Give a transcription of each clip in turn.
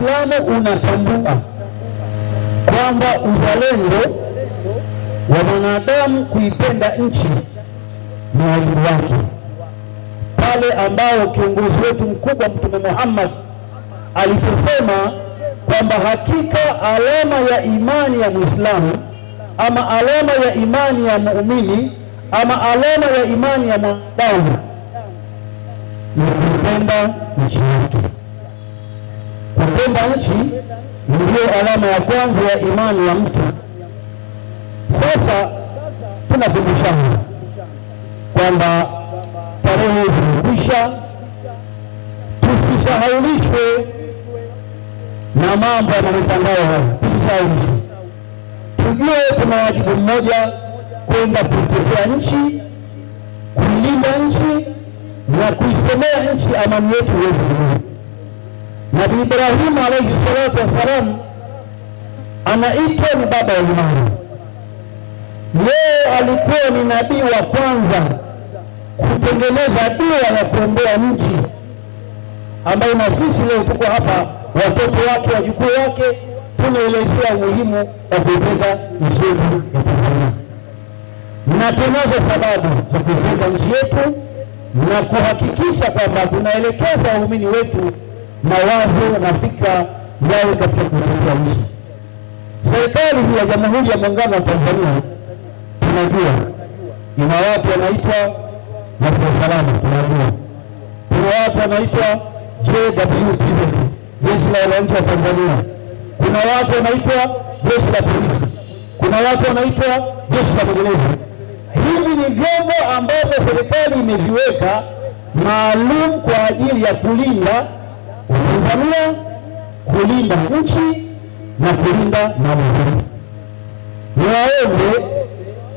Uislamu unatambua kwamba uzalendo wa mwanadamu kuipenda nchi ni wajibu wake, pale ambao kiongozi wetu mkubwa Mtume Muhammad aliposema kwamba hakika alama ya imani ya Muislamu ama alama ya imani ya muumini ama alama ya imani ya mwanadamu ni kupenda nchi yake. Kupenda nchi ndio alama ya kwanza ya imani ya mtu. Sasa tunakumbushana kwamba tarehe zimekwisha, tusisahaulishwe na mambo ya mitandao haya, tusisahaulishwe. Tujue tuna wajibu mmoja, kwenda kuitetea nchi, kuilinda nchi na kuisemea nchi amani yetu iweze kudumu. Nabii Ibrahim alayhi salatu wassalam anaitwa ni baba wa imani. Yeye alikuwa ni nabii wa kwanza kutengeneza dua ya kuombea nchi, ambayo na sisi leo tuko hapa, watoto wake, wajukuu wake, tunaelezea umuhimu wa kuipenda nchi yetu ya Tanzania. Na tunazo sababu za kuipenda nchi yetu na kuhakikisha kwamba tunaelekeza waumini wetu mawazo na fikra yao katika kuitetea nchi. Serikali hii ya Jamhuri ya Muungano wa Tanzania tunajua ina watu wanaitwa watu wa usalama, tunajua kuna watu wanaitwa JWTZ, Jeshi la Wananchi wa Tanzania, kuna watu wanaitwa jeshi la polisi, kuna watu wanaitwa jeshi la magereza. Hivi ni vyombo ambavyo serikali imeviweka maalum kwa ajili ya kulinda Tanzania, kulinda nchi na kulinda mali zetu. Niwaombe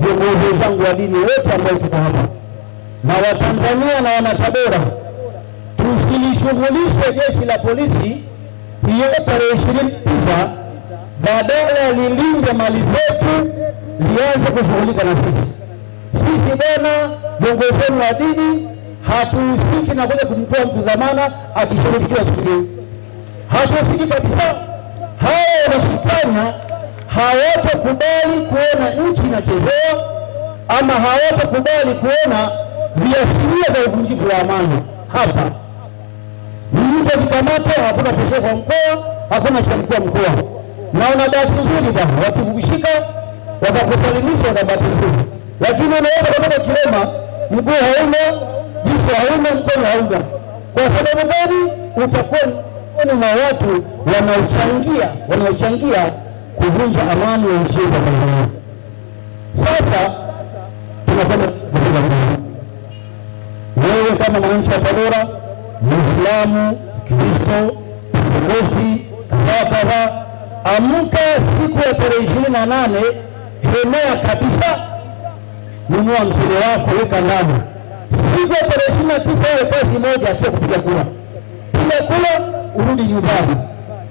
viongozi wenzangu wa dini wote ambao tuko hapa na Watanzania na Wanatabora, tusilishughulishe jeshi la polisi hiyo tarehe 29 badala lilinde mali zetu, lianze kushughulika na sisi. Sisi bwana viongozi wa dini hatuhusiki na kuja kumtoa mtu dhamana akishirikiwa siku hiyo. Hatuhusiki kabisa. Hao wanashifanya hawatakubali kuona nchi inachezewa ama hawatakubali kuona viashiria vya uvunjifu wa amani hapa. Mtu akikamata hakuna pesa kwa mkoa, hakuna cha mkuu wa mkoa. Na una bahati nzuri bwana, wakikushika wakakusalimisha kwa bahati nzuri. Lakini unaweza kutoka Kirema, mguu hauna, jicho hauna, mkono hauna. Kwa sababu gani? Utakuwa ni na watu wanaochangia kuvunja amani ya nchi yetu. Sasa tunakwenda kupiga kura. Wewe kama mwananchi wa Tabora, Muislamu, Kristo, Mkristo, kadha, amka siku ya tarehe 28, hemea kabisa, nunua mchele wako, weka ndani. Siku ya tarehe 29 wewe kazi moja tu kupiga kura. Piga kura, urudi nyumbani.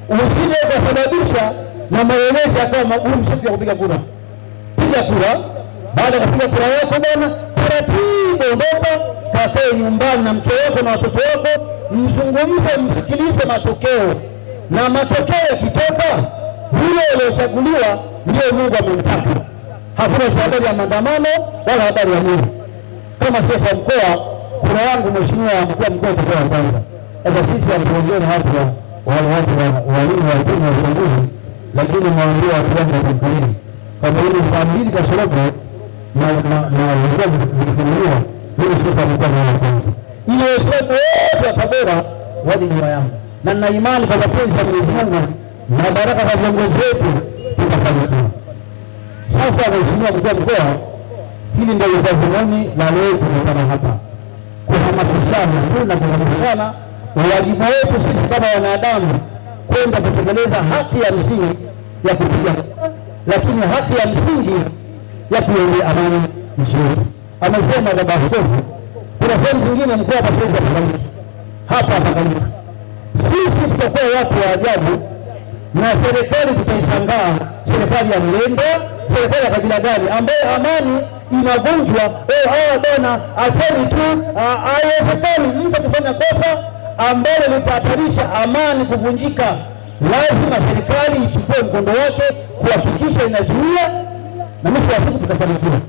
Usije kusababisha na maelezo yakawa magumu siku ya kupiga kura. Piga kura, baada ya kupiga kura yako bwana, taratibu ondoka, kakae nyumbani na mke wako na watoto wako, mzungumze, msikilize matokeo. Na matokeo yakitoka, yule aliyechaguliwa ndio Mungu amemtaka. Hakuna habari ya maandamano wala habari ya nini. Kama sasa mkoa, kura yangu mheshimiwa mkuu wa mkoa wa kwanza. Sasa sisi hatuongeni hapo wale watu walimu wa elimu wa viongozi, lakini mwambie watu wangu wa kampeni kama ile saa 2 kasorobo na viongozi vikifunguliwa, mimi sasa mkoa wa kwanza. Ile wote wa Tabora waje nyuma yangu. Na nina imani kwa mapenzi ya Mwenyezi Mungu na baraka za viongozi wetu tutafanya tu. Sasa mheshimiwa mkuu wa mkoa, hili ndio dhumuni la leo tunakutana hapa. Kuhamasishana tu na kuhamasishana wajibu wetu sisi kama wanadamu kwenda kutekeleza haki ya msingi ya kupiga, lakini haki ya msingi ya kuilinda amani nchi yetu. Amesema baba askofu, kuna sehemu zingine mkoa hapa sasa hapa Tanganyika. Sisi tutakuwa watu wa ajabu na serikali tutaishangaa, serikali ya mlengo, serikali ya kabila gani ambayo amani inavunjwa. Hawa bwana acheni tu, haiwezekani mtu akifanya kosa ambalo litahatarisha amani kuvunjika lazima serikali ichukue mkondo wake kuhakikisha inazuia, na mwisho wa siku tutafanikiwa.